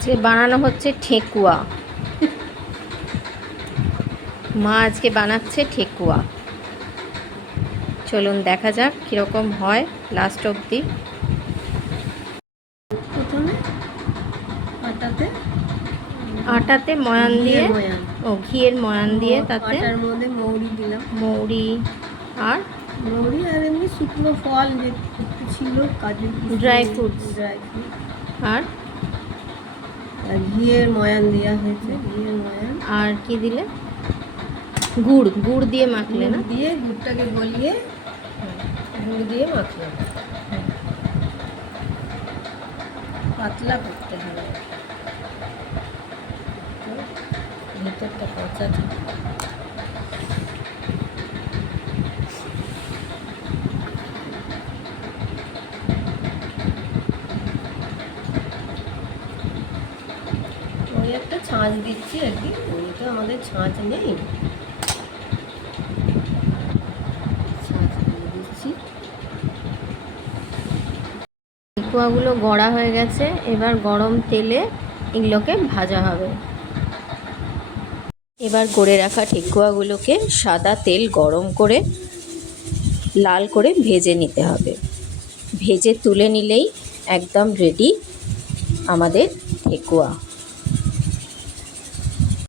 আজকে বানানো হচ্ছে ঠেকুয়া। মা আজকে বানাচ্ছে ঠেকুয়া। চলুন দেখা যাক কীরকম হয় লাস্ট অবধি। প্রথমে আটাতে ময়ান দিয়ে, ঘিয়ের ময়ান দিয়ে, তাতে আটার মধ্যে মৌরি দিলাম, মৌরি আর এমনি শুকনো ফল যে ছিল, কাজু, ড্রাই ফ্রুট আর ঘিয়ের ময়ান দেওয়া হয়েছে। ঘিয়ের ময়ান আর কি দিলে? গুড় দিয়ে মাখলে না? দিয়ে গুড়টাকে গলিয়ে গুড় দিয়ে মাখলাম। পাতলা করতে হবে, ভিতরটা কাঁচা থাকে। ওই একটা ছাঁচ দিচ্ছি আর কি, ওই তো আমাদের ছাঁচ নেই, ছাঁচ দিয়ে দিচ্ছি। ঠেকুয়াগুলো গড়া হয়ে গেছে, এবার গরম তেলে এগুলোকে ভাজা হবে। এবার গড়ে রাখা ঠেকুয়াগুলোকে সাদা তেল গরম করে লাল করে ভেজে নিতে হবে। ভেজে তুলে নিলেই একদম রেডি আমাদের ঠেকুয়া।